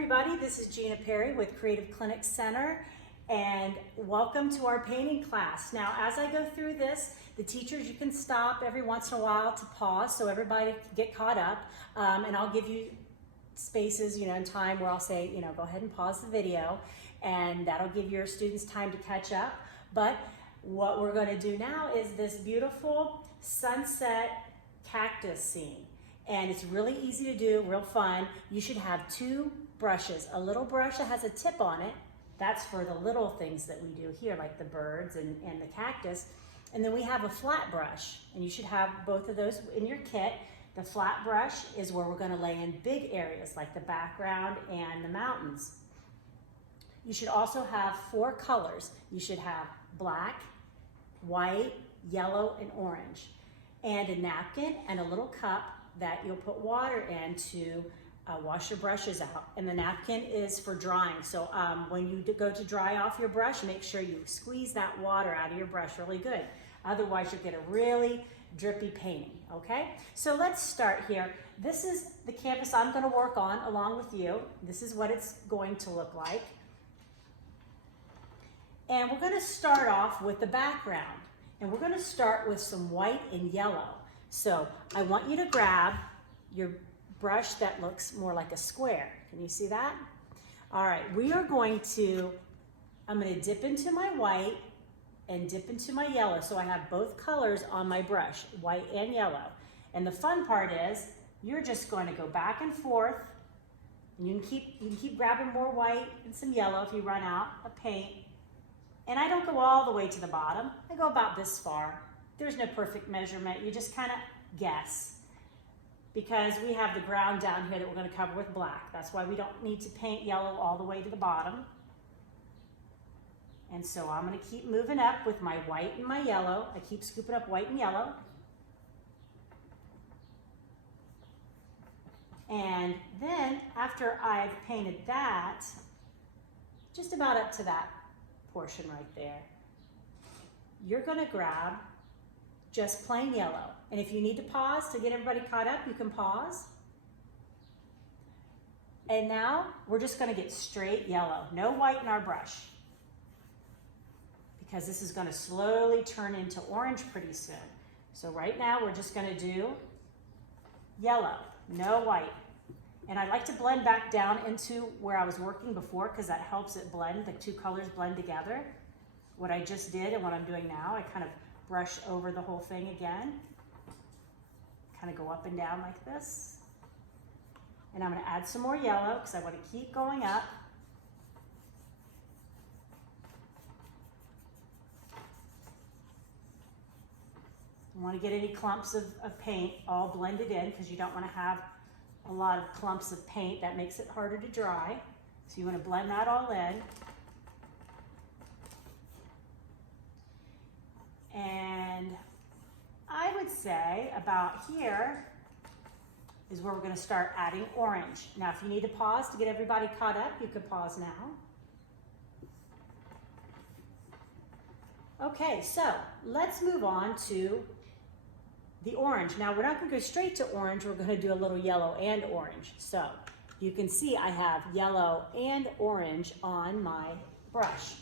everybody, this is Gina Perry with Creative Clinic Center, and welcome to our painting class. Now, as I go through this, the teachers, you can stop every once in a while to pause so everybody can get caught up, and I'll give you spaces, in time where I'll say, go ahead and pause the video, and that'll give your students time to catch up. But what we're going to do now is this beautiful sunset cactus scene. And it's really easy to do, real fun. You should have two brushes. A little brush that has a tip on it. That's for the little things that we do here, like the birds and the cactus. And then we have a flat brush. And you should have both of those in your kit. The flat brush is where we're gonna lay in big areas, like the background and the mountains. You should also have 4 colors. You should have black, white, yellow, and orange. And a napkin and a little cup that you'll put water in to wash your brushes out. And the napkin is for drying. So when you go to dry off your brush, make sure you squeeze that water out of your brush really good. Otherwise, you'll get a really drippy painting, okay? So let's start here. This is the canvas I'm gonna work on along with you. This is what it's going to look like. And we're gonna start off with the background. And we're gonna start with some white and yellow. So I want you to grab your brush that looks more like a square. Can you see that? All right, I'm gonna dip into my white and dip into my yellow. So I have both colors on my brush, white and yellow. And the fun part is, you're just going to go back and forth. And you can keep grabbing more white and some yellow if you run out of paint. And I don't go all the way to the bottom. I go about this far. There's no perfect measurement. You just kind of guess. Because we have the ground down here that we're going to cover with black. That's why we don't need to paint yellow all the way to the bottom. And so I'm going to keep moving up with my white and my yellow. I keep scooping up white and yellow. And then after I've painted that, just about up to that portion right there, you're going to grab just plain yellow. And if you need to pause to get everybody caught up, you can pause. And now we're just going to get straight yellow. No white in our brush. Because this is going to slowly turn into orange pretty soon. So right now we're just going to do yellow, no white. And I like to blend back down into where I was working before because that helps it blend, the two colors blend together. What I just did and what I'm doing now, I kind of brush over the whole thing again. Kind of go up and down like this. And I'm going to add some more yellow because I want to keep going up. Don't want to get any clumps of paint all blended in because you don't want to have a lot of clumps of paint. That makes it harder to dry. So you want to blend that all in. And I would say about here is where we're going to start adding orange. Now, if you need to pause to get everybody caught up, you can pause now. Okay, so let's move on to the orange. Now, we're not going to go straight to orange. We're going to do a little yellow and orange. So you can see I have yellow and orange on my brush.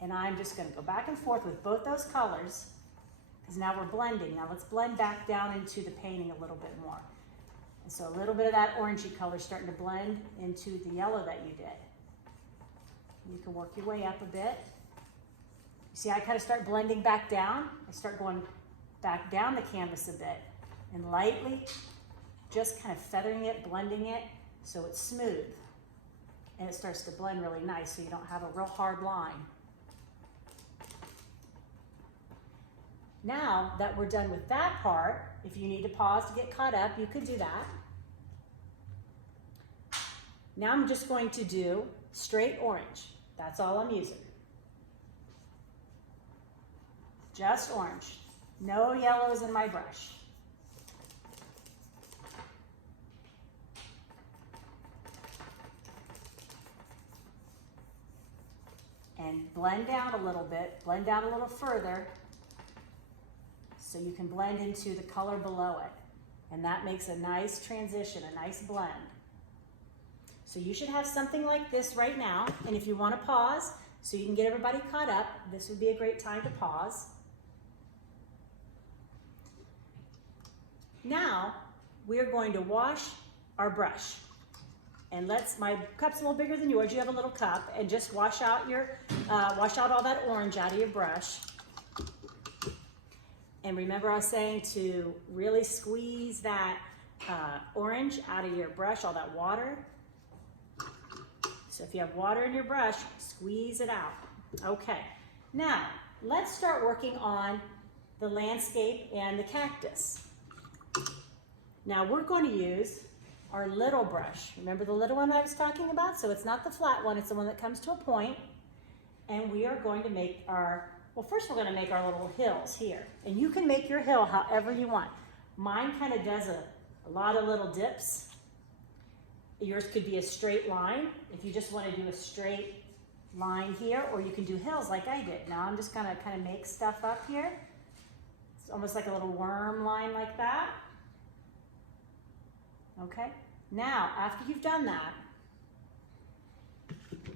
And I'm just going to go back and forth with both those colors because now we're blending. Now let's blend back down into the painting a little bit more. And so a little bit of that orangey color starting to blend into the yellow that you did. You can work your way up a bit. You see, I kind of start blending back down. I start going back down the canvas a bit and lightly just kind of feathering it, blending it so it's smooth. And it starts to blend really nice so you don't have a real hard line. Now that we're done with that part, if you need to pause to get caught up, you could do that. Now I'm just going to do straight orange. That's all I'm using. Just orange. No yellows in my brush. And blend down a little bit, blend down a little further so you can blend into the color below it. And that makes a nice transition, a nice blend. So you should have something like this right now. And if you want to pause, so you can get everybody caught up, this would be a great time to pause. Now, we're going to wash our brush. And my cup's a little bigger than yours. You have a little cup, and just wash out all that orange out of your brush. And remember, I was saying to really squeeze that orange out of your brush, all that water. So if you have water in your brush, squeeze it out. Okay. Now, let's start working on the landscape and the cactus. Now we're going to use our little brush. Remember the little one I was talking about? So it's not the flat one, it's the one that comes to a point. And we are going to make first we're going to make our little hills here. And you can make your hill however you want. Mine kind of does a lot of little dips. Yours could be a straight line if you just want to do a straight line here, or you can do hills like I did. Now I'm just going to kind of make stuff up here. It's almost like a little worm line like that. Okay, now after you've done that,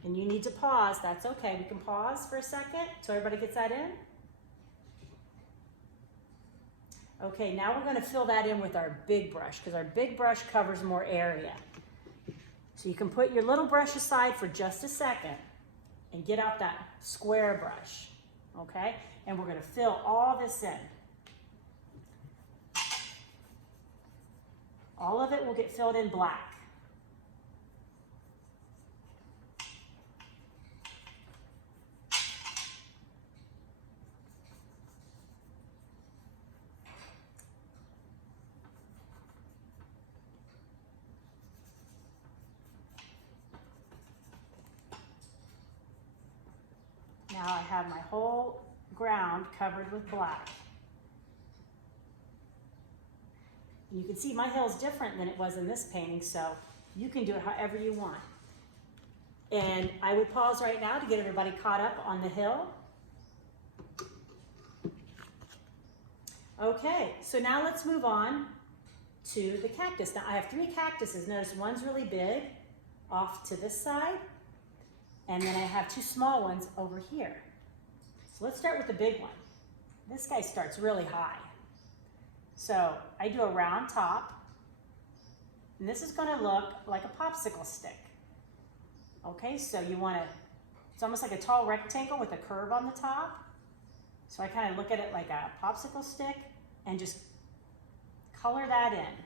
and you need to pause, that's okay. We can pause for a second so everybody gets that in. Okay, now we're going to fill that in with our big brush because our big brush covers more area. So you can put your little brush aside for just a second and get out that square brush, okay? And we're going to fill all this in. All of it will get filled in black. Now I have my whole ground covered with black. You can see my hill is different than it was in this painting, so you can do it however you want. And I would pause right now to get everybody caught up on the hill. Okay, so now let's move on to the cactus. Now I have 3 cactuses. Notice one's really big off to this side, and then I have 2 small ones over here. So let's start with the big one. This guy starts really high. So I do a round top, and this is going to look like a popsicle stick. Okay, so it's almost like a tall rectangle with a curve on the top. So I kind of look at it like a popsicle stick and just color that in.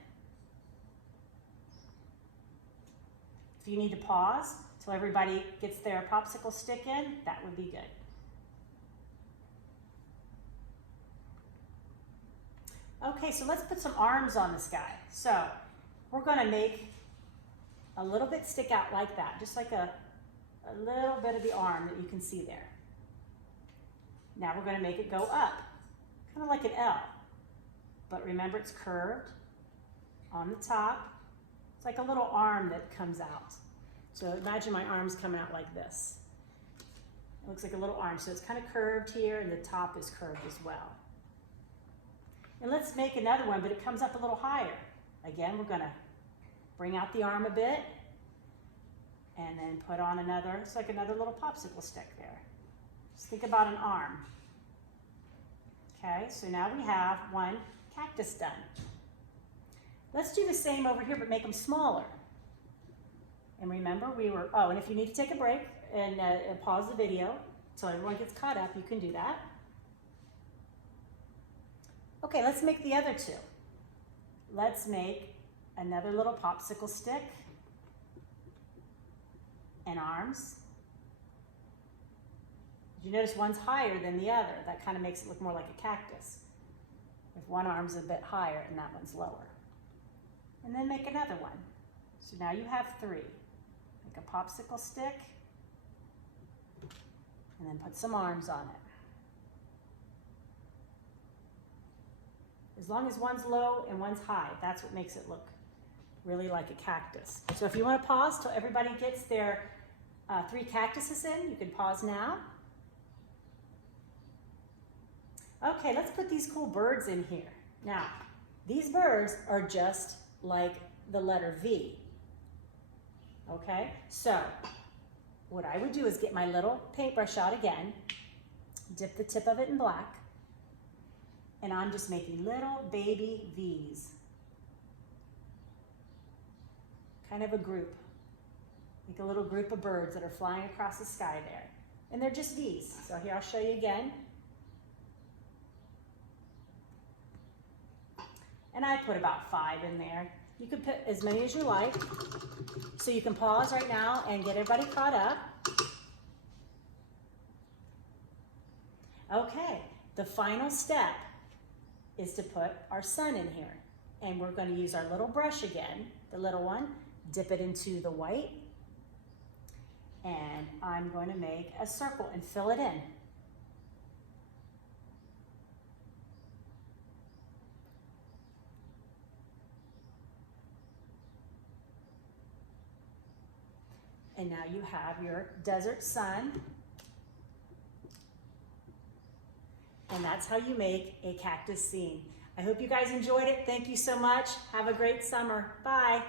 If you need to pause till everybody gets their popsicle stick in, that would be good. Okay, so let's put some arms on this guy. So we're going to make a little bit stick out like that, just like a little bit of the arm that you can see there. Now we're going to make it go up, kind of like an L. But remember, it's curved on the top. It's like a little arm that comes out. So imagine my arms come out like this. It looks like a little arm. So it's kind of curved here, and the top is curved as well. And let's make another one, but it comes up a little higher. Again, we're going to bring out the arm a bit and then put on another, it's like another little popsicle stick there. Just think about an arm. Okay, so now we have one cactus done. Let's do the same over here, but make them smaller. And remember, and if you need to take a break and pause the video until everyone gets caught up, you can do that. Okay, let's make the other 2. Let's make another little popsicle stick and arms. Did you notice one's higher than the other? That kind of makes it look more like a cactus. If one arm's a bit higher and that one's lower. And then make another one. So now you have 3. Make a popsicle stick and then put some arms on it. As long as one's low and one's high, that's what makes it look really like a cactus. So if you want to pause till everybody gets their 3 cactuses in, you can pause now. Okay, let's put these cool birds in here. Now, these birds are just like the letter V. Okay, so what I would do is get my little paintbrush out again, dip the tip of it in black, and I'm just making little baby V's. Kind of a group, like a little group of birds that are flying across the sky there. And they're just V's. So here, I'll show you again. And I put about 5 in there. You can put as many as you like. So you can pause right now and get everybody caught up. Okay, the final step is to put our sun in here. And we're going to use our little brush again, the little one, dip it into the white, and I'm going to make a circle and fill it in. And now you have your desert sun. And that's how you make a cactus scene. I hope you guys enjoyed it. Thank you so much. Have a great summer. Bye.